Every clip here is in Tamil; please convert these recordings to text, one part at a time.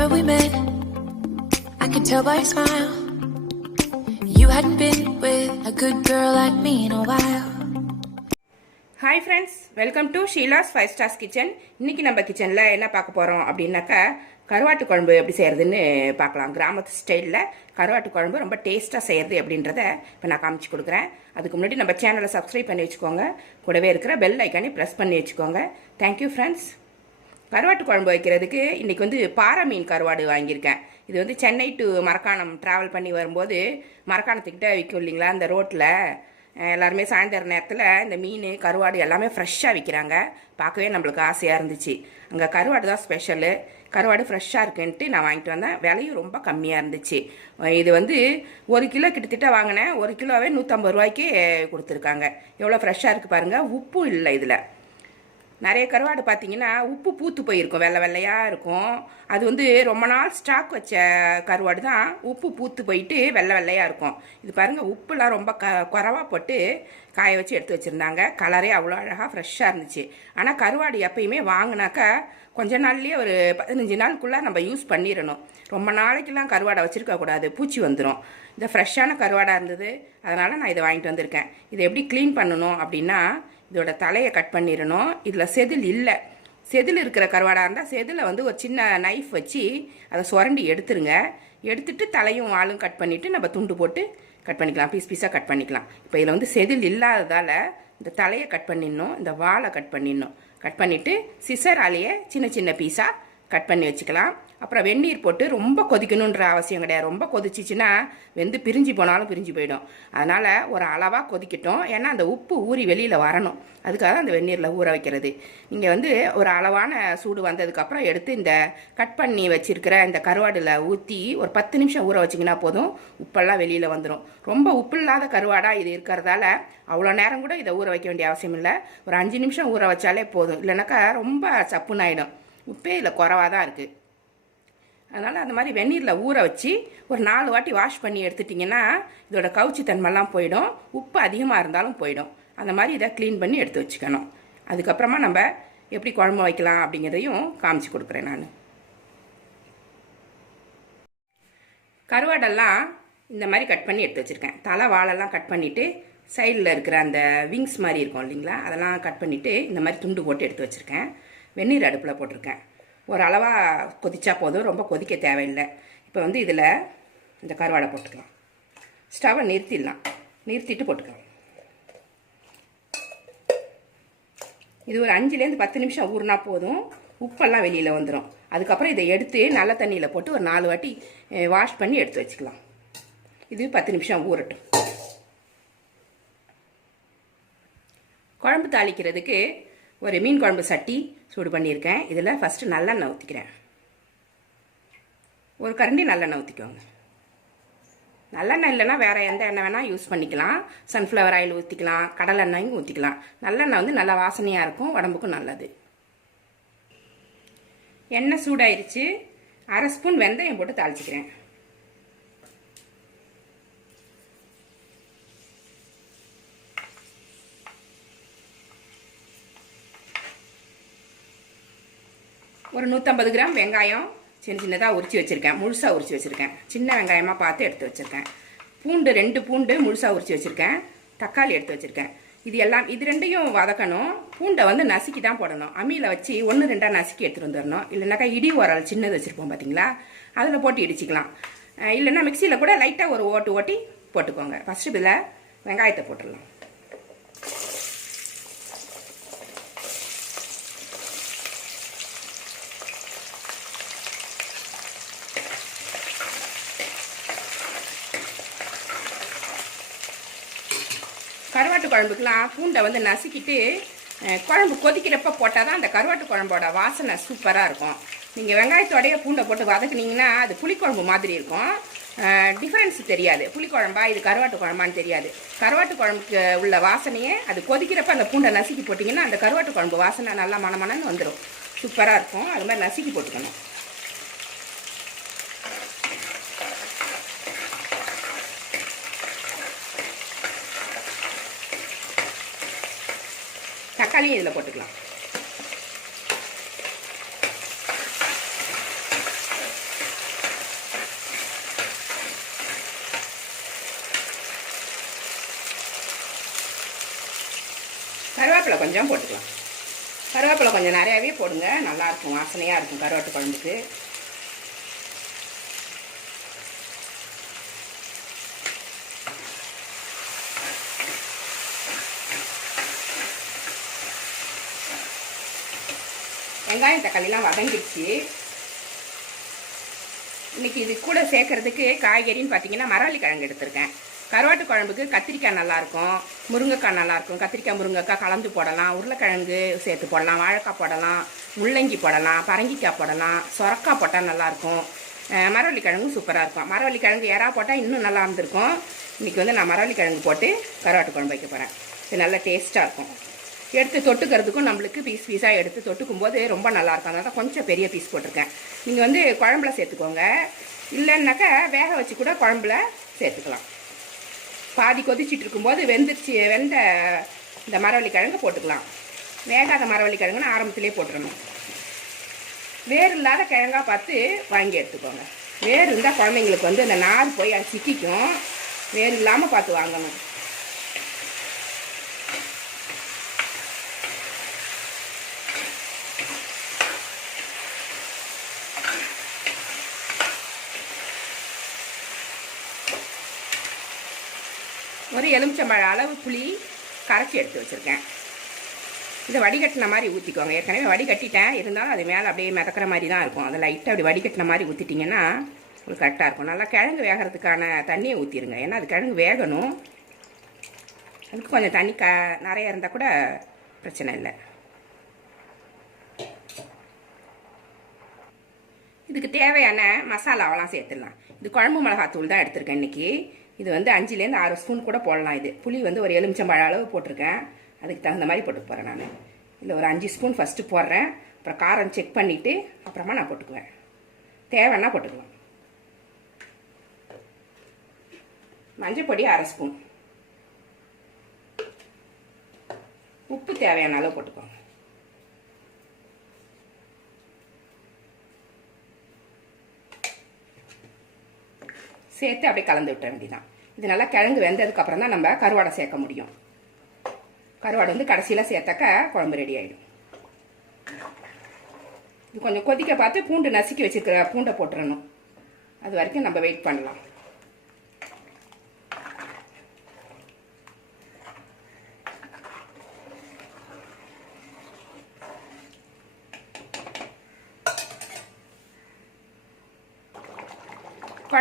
Remember we met? I could tell by your smile. You hadn't been with a good girl like me in a while. Hi friends welcome to Sheela's five stars kitchen இன்னைக்கு நம்ம கிச்சனில் என்ன பார்க்க போகிறோம் அப்படின்னாக்கா கருவாட்டு குழம்பு எப்படி செய்கிறதுன்னு பார்க்கலாம் கிராமத்து ஸ்டைலில் கருவாட்டு குழம்பு ரொம்ப டேஸ்ட்டாக செய்கிறது அப்படின்றத இப்போ நான் காமிச்சு கொடுக்குறேன் அதுக்கு முன்னாடி நம்ம சேனலை சப்ஸ்கிரைப் பண்ணி வச்சுக்கோங்க கூடவே இருக்கிற பெல் ஐக்கானே ப்ரெஸ் பண்ணி வச்சுக்கோங்க தேங்க்யூ ஃப்ரெண்ட்ஸ் கருவாட்டு குழம்பு வைக்கிறதுக்கு இன்றைக்கி வந்து பாறை மீன் கருவாடு வாங்கியிருக்கேன். இது வந்து சென்னை டு மரக்காணம் ட்ராவல் பண்ணி வரும்போது மரக்காணத்துக்கிட்ட விற்கும் இல்லைங்களா அந்த ரோட்டில் எல்லாருமே சாயந்தர நேரத்தில் இந்த மீன் கருவாடு எல்லாமே ஃப்ரெஷ்ஷாக விற்கிறாங்க பார்க்கவே நம்மளுக்கு ஆசையாக இருந்துச்சு. அங்கே கருவாடு தான் ஸ்பெஷலு கருவாடு ஃப்ரெஷ்ஷாக இருக்குன்ட்டு நான் வாங்கிட்டு வந்தேன். விலையும் ரொம்ப கம்மியாக இருந்துச்சு. இது வந்து ஒரு கிலோ கிட்டத்தட்ட வாங்கினேன். ஒரு கிலோவே நூற்றம்பது ரூபாய்க்கு கொடுத்துருக்காங்க. எவ்வளோ ஃப்ரெஷ்ஷாக இருக்குது பாருங்கள் உப்பும் இல்லை இதில். நிறைய கருவாடு பார்த்தீங்கன்னா உப்பு பூத்து போயிருக்கும் வெள்ளை வெள்ளையாக இருக்கும். அது வந்து ரொம்ப நாள் ஸ்டாக் வச்ச கருவாடு தான் உப்பு பூத்து போயிட்டு வெள்ளை வெள்ளையாக இருக்கும். இது பாருங்கள் உப்புலாம் ரொம்ப க குறவாக போட்டு காய வச்சு எடுத்து வச்சுருந்தாங்க. கலரே அவ்வளோ அழகாக ஃப்ரெஷ்ஷாக இருந்துச்சு. ஆனால் கருவாடு எப்பயுமே வாங்கினாக்கா கொஞ்ச நாள்லேயே ஒரு பதினஞ்சு நாளுக்குள்ளே நம்ம யூஸ் பண்ணிடணும். ரொம்ப நாளைக்கெல்லாம் கருவாடை வச்சுருக்கக்கூடாது பூச்சி வந்துடும் இந்த ஃப்ரெஷ்ஷான கருவாடாக இருந்தது அதனால் நான் இதை வாங்கிட்டு வந்திருக்கேன். இதை எப்படி க்ளீன் பண்ணணும் அப்படின்னா இதோட தலையை கட் பண்ணிடணும். இதில் செதில் இல்லை. செதில் இருக்கிற கருவாடாக இருந்தால் செதிலை வந்து ஒரு சின்ன நைஃப் வச்சு அதை சுரண்டி எடுத்துருங்க. எடுத்துட்டு தலையும் வாலும் கட் பண்ணிவிட்டு நம்ம துண்டு போட்டு கட் பண்ணிக்கலாம். பீஸ் பீஸாக கட் பண்ணிக்கலாம். இப்போ இதில் வந்து செதில் இல்லாததால் இந்த தலையை கட் பண்ணிடணும். இந்த வாழை கட் பண்ணிடணும். கட் பண்ணிவிட்டு சிசராலேயே சின்ன சின்ன பீஸாக கட் பண்ணி வச்சுக்கலாம். அப்புறம் வெந்நீர் போட்டு ரொம்ப கொதிக்கணுன்ற அவசியம் கிடையாது. ரொம்ப கொதிச்சிச்சின்னா வெந்து பிரிஞ்சு போனாலும் பிரிஞ்சு போயிடும். அதனால் ஒரு அளவாக கொதிக்கட்டும். ஏன்னா அந்த உப்பு ஊறி வெளியில் வரணும். அதுக்காக அந்த வெந்நீரில் ஊற வைக்கிறது. நீங்கள் வந்து ஒரு அளவான சூடு வந்ததுக்கப்புறம் எடுத்து இந்த கட் பண்ணி வச்சுருக்கிற இந்த கருவாடில் ஊற்றி ஒரு பத்து நிமிஷம் ஊற வச்சிங்கன்னா போதும். உப்பெல்லாம் வெளியில் வந்துடும் ரொம்ப உப்பு இல்லாத கருவாடாக இது இருக்கிறதால அவ்வளோ நேரம் கூட இதை ஊற வைக்க வேண்டிய அவசியம் இல்லை. ஒரு அஞ்சு நிமிஷம் ஊற வச்சாலே போதும். இல்லைனாக்கா ரொம்ப சப்புன்னு ஆகிடும் உப்பே இதில் குறவாக தான் இருக்குது அதனால் அந்த மாதிரி வெந்நீரில் ஊற வச்சு ஒரு நாலு வாட்டி வாஷ் பண்ணி எடுத்துட்டிங்கன்னா இதோட கவுச்சி தன்மைலாம் போயிடும். உப்பு அதிகமாக இருந்தாலும் போயிடும். அந்த மாதிரி இதை க்ளீன் பண்ணி எடுத்து வச்சுக்கணும். அதுக்கப்புறமா நம்ம எப்படி குழம்பு வைக்கலாம் அப்படிங்கிறதையும் காமிச்சு கொடுக்குறேன் நான். கருவாடெல்லாம் இந்த மாதிரி கட் பண்ணி எடுத்து வச்சுருக்கேன். தலை வாழெல்லாம் கட் பண்ணிவிட்டு சைடில் இருக்கிற அந்த விங்ஸ் மாதிரி இருக்கும் இல்லைங்களா? அதெல்லாம் கட் பண்ணிவிட்டு இந்த மாதிரி துண்டு போட்டு எடுத்து வச்சுருக்கேன். வெந்நீர் அடுப்பில் போட்டிருக்கேன். ஒரு அளவாக கொதிச்சா போதும் ரொம்ப கொதிக்க தேவையில்லை. இப்போ வந்து இதில் இந்த கருவாடை போட்டுக்கலாம். ஸ்டவ்வை நிறுத்திடலாம். நிறுத்திட்டு போட்டுக்கலாம். இது ஒரு அஞ்சுலேருந்து பத்து நிமிஷம் ஊறினா போதும். உப்பெல்லாம் வெளியில் வந்துடும் அதுக்கப்புறம் இதை எடுத்து நல்ல தண்ணியில் போட்டு ஒரு நாலு வாட்டி வாஷ் பண்ணி எடுத்து வச்சுக்கலாம். இது பத்து நிமிஷம் ஊறட்டும். குழம்பு தாளிக்கிறதுக்கு ஒரு மீன் குழம்பு சட்டி சூடு பண்ணியிருக்கேன். இதில் ஃபஸ்ட்டு நல்லெண்ணெய் ஊற்றிக்கிறேன் ஒரு கரண்டி நல்லெண்ணெய் ஊற்றிக்கோங்க நல்லெண்ணெய் இல்லைன்னா வேறு எந்த எண்ணெய் வேணால் யூஸ் பண்ணிக்கலாம். சன்ஃப்ளவர் ஆயில் ஊற்றிக்கலாம் கடலெண்ணெயும் ஊற்றிக்கலாம் நல்லெண்ணெய் வந்து நல்லா வாசனையாக இருக்கும் உடம்புக்கும் நல்லது. எண்ணெய் சூடாயிருச்சு. அரை ஸ்பூன் வெந்தயம் போட்டு தாளிச்சிக்கிறேன். ஒரு நூற்றம்பது கிராம் வெங்காயம் சின்ன சின்னதாக உரிச்சு வச்சுருக்கேன். முழுசாக உரிச்சு வச்சுருக்கேன். சின்ன வெங்காயமாக பார்த்து எடுத்து வச்சுருக்கேன். பூண்டு ரெண்டு பூண்டு முழுசாக உரிச்சு வச்சுருக்கேன். தக்காளி எடுத்து வச்சுருக்கேன். இது எல்லாம் இது ரெண்டையும் வதக்கணும். பூண்டை வந்து நசுக்கி தான் போடணும். அம்மியில் வச்சு ஒன்று ரெண்டாக நசுக்கி எடுத்துகிட்டு வந்துடணும் இல்லைனாக்கா இடி உரல் சின்னது வச்சுருப்போம் பார்த்தீங்களா அதில் போட்டு இடிச்சிக்கலாம். இல்லைன்னா மிக்சியில் கூட லைட்டாக ஒரு ஓட்டு ஓட்டி போட்டுக்கோங்க. ஃபஸ்ட்டு இதில் வெங்காயத்தை போட்டுடலாம் கருவாட்டு குழம்புக்கெலாம் பூண்டை வந்து நசுக்கிட்டு குழம்பு கொதிக்கிறப்ப போட்டால் தான் அந்த கருவாட்டு குழம்போட வாசனை சூப்பராக இருக்கும். நீங்கள் வெங்காயத்தோடைய பூண்டை போட்டு வதக்குனீங்கன்னா அது புளிக்குழம்பு மாதிரி இருக்கும். டிஃப்ரென்ஸ் தெரியாது. புளிக்குழம்பா இது கருவாட்டு குழம்பான்னு தெரியாது. கருவாட்டு குழம்புக்கு உள்ள வாசனையே அது கொதிக்கிறப்ப அந்த பூண்டை நசுக்கி போட்டிங்கன்னா அந்த கருவாட்டு குழம்பு வாசனை நல்லா மனமனன்னு வந்துடும் சூப்பராக இருக்கும். அது மாதிரி நசுக்கி போட்டுக்கணும். தக்காளியும் இதில் போட்டுக்கலாம். கருவேப்பிலை கொஞ்சம் போட்டுக்கலாம். கருவேப்பிலை கொஞ்சம் நிறையாவே போடுங்க. நல்லாயிருக்கும் வாசனையாக இருக்கும் கருவாட்டு குழம்புக்கு. வெங்காயம் தக்காளிலாம் வதங்கிடுச்சு. இன்னைக்கு இது கூட சேர்க்கறதுக்கு காய்கறின்னு பார்த்தீங்கன்னா மரவள்ளி கிழங்கு எடுத்திருக்கேன். கருவாட்டு குழம்புக்கு கத்திரிக்காய் நல்லாயிருக்கும் முருங்கைக்காய் நல்லாயிருக்கும் கத்திரிக்காய் முருங்கைக்காய் கலந்து போடலாம் உருளைக்கிழங்கு சேர்த்து போடலாம் வாழைக்காய் போடலாம் முள்ளங்கி போடலாம் பரங்கிக்காய் போடலாம் சொரக்காய் போட்டால் நல்லாயிருக்கும் மரவள்ளி கிழங்கும் சூப்பராக இருக்கும். மரவள்ளி கிழங்கு எறா போட்டால் இன்னும் நல்லா இருந்திருக்கும். இன்றைக்கி வந்து நான் மரவள்ளி கிழங்கு போட்டு கருவாட்டு குழம்பு வைக்க போகிறேன் இது நல்லா டேஸ்ட்டாக இருக்கும். எடுத்து தொட்டுக்கிறதுக்கும் நம்மளுக்கு பீஸ் பீஸாக எடுத்து தொட்டுக்கும் போது ரொம்ப நல்லாயிருக்கும் அதனால் கொஞ்சம் பெரிய பீஸ் போட்டிருக்கேன். நீங்கள் வந்து குழம்புல சேர்த்துக்கோங்க. இல்லைன்னாக்கா வேக வச்சு கூட குழம்புல சேர்த்துக்கலாம். பாதி கொதிச்சிட்டு இருக்கும்போது வெந்துருச்சு வெந்த இந்த மரவள்ளி கிழங்கு போட்டுக்கலாம். வேகாத மரவள்ளி கிழங்குன்னு ஆரம்பத்திலே போட்டுடணும் வேறு இல்லாத கிழங்கா பார்த்து வாங்கி எடுத்துக்கோங்க. வேறு இருந்தால் குழந்தைங்களுக்கு வந்து அந்த நார் போய் அது சிக்கிக்கும். வேர் இல்லாமல் பார்த்து வாங்கணும். ஒரு எலுமிச்சம்பழ அளவு புளி கரைச்சி எடுத்து வச்சுருக்கேன். இதை வடிகட்டின மாதிரி ஊற்றிக்கோங்க ஏற்கனவே வடிகட்டிட்டேன். இருந்தாலும் அது மேலே அப்படியே மிதக்கிற மாதிரி தான் இருக்கும். அதை லைட்டாக அப்படி வடிகட்டின மாதிரி ஊற்றிட்டிங்கன்னா உங்களுக்கு கரெக்டாக இருக்கும். நல்லா கிழங்கு வேகிறதுக்கான தண்ணியை ஊற்றிடுங்க ஏன்னா அது கிழங்கு வேகணும். அதுக்கு கொஞ்சம் தண்ணி க நிறைய இருந்தால் கூட பிரச்சனை இல்லை. இதுக்கு தேவையான மசாலாவெல்லாம் சேர்த்துடலாம். இது குழம்பு மிளகாத்தூள் தான் எடுத்திருக்கேன் இன்னைக்கு. இது வந்து அஞ்சுலேருந்து ஆறு ஸ்பூன் கூட போடலாம் இது. புளி வந்து ஒரு எலுமிச்சம்பழ அளவு போட்டிருக்கேன். அதுக்கு தகுந்த மாதிரி போட்டு போகிறேன் நான். இல்லை ஒரு அஞ்சு ஸ்பூன் ஃபஸ்ட்டு போடுறேன். அப்புறம் காரம் செக் பண்ணிவிட்டு அப்புறமா நான் போட்டுக்குவேன். தேவைன்னா போட்டுக்கலாம். மஞ்சள் பொடி அரை ஸ்பூன். உப்பு தேவையான அளவு போட்டுக்கோங்க. சேர்த்து அப்படியே கலந்து விட்ட வேண்டியதான் இது நல்லா கிழங்கு வெந்ததுக்கப்புறம் தான் நம்ம கருவாடை சேர்க்க முடியும். கருவாடை வந்து கடைசியில் சேர்த்தாக்க குழம்பு ரெடி ஆகிடும் இது கொஞ்சம் கொதிக்க பார்த்து பூண்டு நசுக்கி வச்சுருக்க பூண்டை போட்டுறணும். அது வரைக்கும் நம்ம வெயிட் பண்ணலாம்.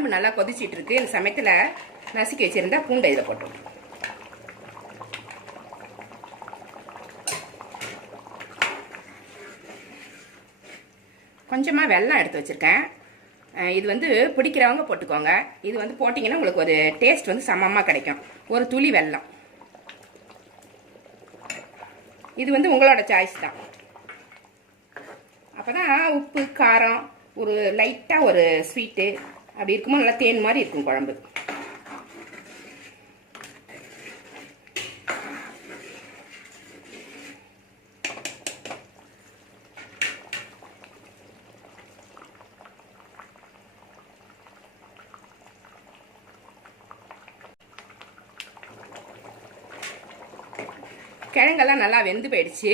குழம்பு நல்லா கொதிச்சிட்டு இருக்கு இந்த சமயத்தில் நசுக்கி வச்சிருந்தா பூண்டை இதில் போட்டுருணும் கொஞ்சமாக வெல்லம் எடுத்து வச்சுருக்கேன். இது வந்து பிடிக்கிறவங்க போட்டுக்கோங்க. இது வந்து போட்டிங்கன்னா உங்களுக்கு ஒரு டேஸ்ட் வந்து சமமாக கிடைக்கும். ஒரு துளி வெல்லம். இது வந்து உங்களோட சாய்ஸ் தான். அப்போ தான் உப்பு காரம் ஒரு லைட்டாக ஒரு ஸ்வீட்டு அப்படி இருக்கும்போது நல்லா தேன் மாதிரி இருக்கும் குழம்பு. கிழங்கெல்லாம் நல்லா வெந்து போயிடுச்சு.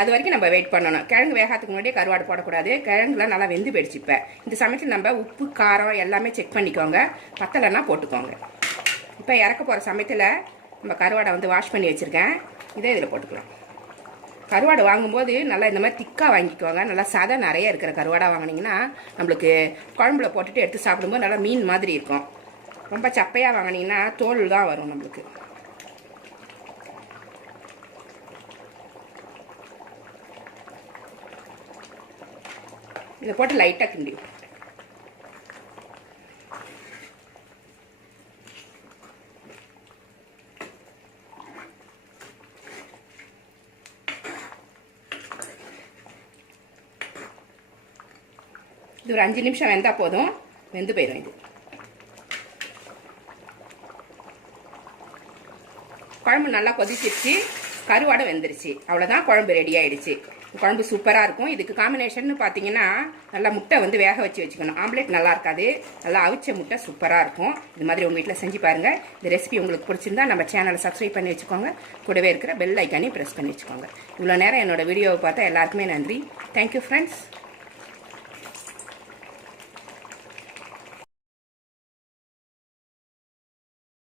அது வரைக்கும் நம்ம வெயிட் பண்ணணும். கிழங்கு வேகாததுக்கு முன்னாடியே கருவாடு போடக்கூடாது. கிழங்குலாம் நல்லா வெந்து போயிடுச்சு இப்போ. இந்த சமயத்தில் நம்ம உப்பு காரம் எல்லாமே செக் பண்ணிக்கோங்க. பத்தலைன்னா போட்டுக்கோங்க. இப்போ இறக்க போகிற சமயத்தில் நம்ம கருவாடை வந்து வாஷ் பண்ணி வச்சுருக்கேன். இதே இதில் போட்டுக்கலாம். கருவாடு வாங்கும்போது நல்லா இந்த மாதிரி திக்காக வாங்கிக்கோங்க. நல்லா சதை நிறைய இருக்கிற கருவாடாக வாங்கினீங்கன்னா நம்மளுக்கு குழம்புல போட்டுட்டு எடுத்து சாப்பிடும்போது நல்லா மீன் மாதிரி இருக்கும். ரொம்ப சப்பையாக வாங்கினீங்கன்னா தோல் தான் வரும் நம்மளுக்கு. இதை போட்டு லைட்டாக கிண்டி. விட்டு. இது ஒரு அஞ்சு நிமிஷம் வெந்தால் போதும். வெந்து போயிடும் இது. குழம்பு நல்லா கொதிச்சிருச்சு. கருவாடை வெந்துருச்சு. அவ்வளோதான் குழம்பு ரெடி ஆயிடுச்சு. குழம்பு சூப்பராக இருக்கும். இதுக்கு காம்பினேஷன் பார்த்தீங்கன்னா நல்லா முட்டை வந்து வேக வச்சு வச்சுக்கணும். ஆம்லேட் நல்லா இருக்காது. நல்லா அவிச்ச முட்டை சூப்பராக இருக்கும். இது மாதிரி உங்கள் வீட்டில் செஞ்சு பாருங்கள் இந்த ரெசிபி உங்களுக்கு பிடிச்சிருந்தா நம்ம சேனலை சப்ஸ்கிரைப் பண்ணி வச்சுக்கோங்க. கூடவே இருக்கிற பெல் ஐக்கானையும் ப்ரெஸ் பண்ணி வச்சுக்கோங்க. இவ்வளோ நேரம் என்னோட வீடியோவை பார்த்தா எல்லாருக்குமே நன்றி. Thank you friends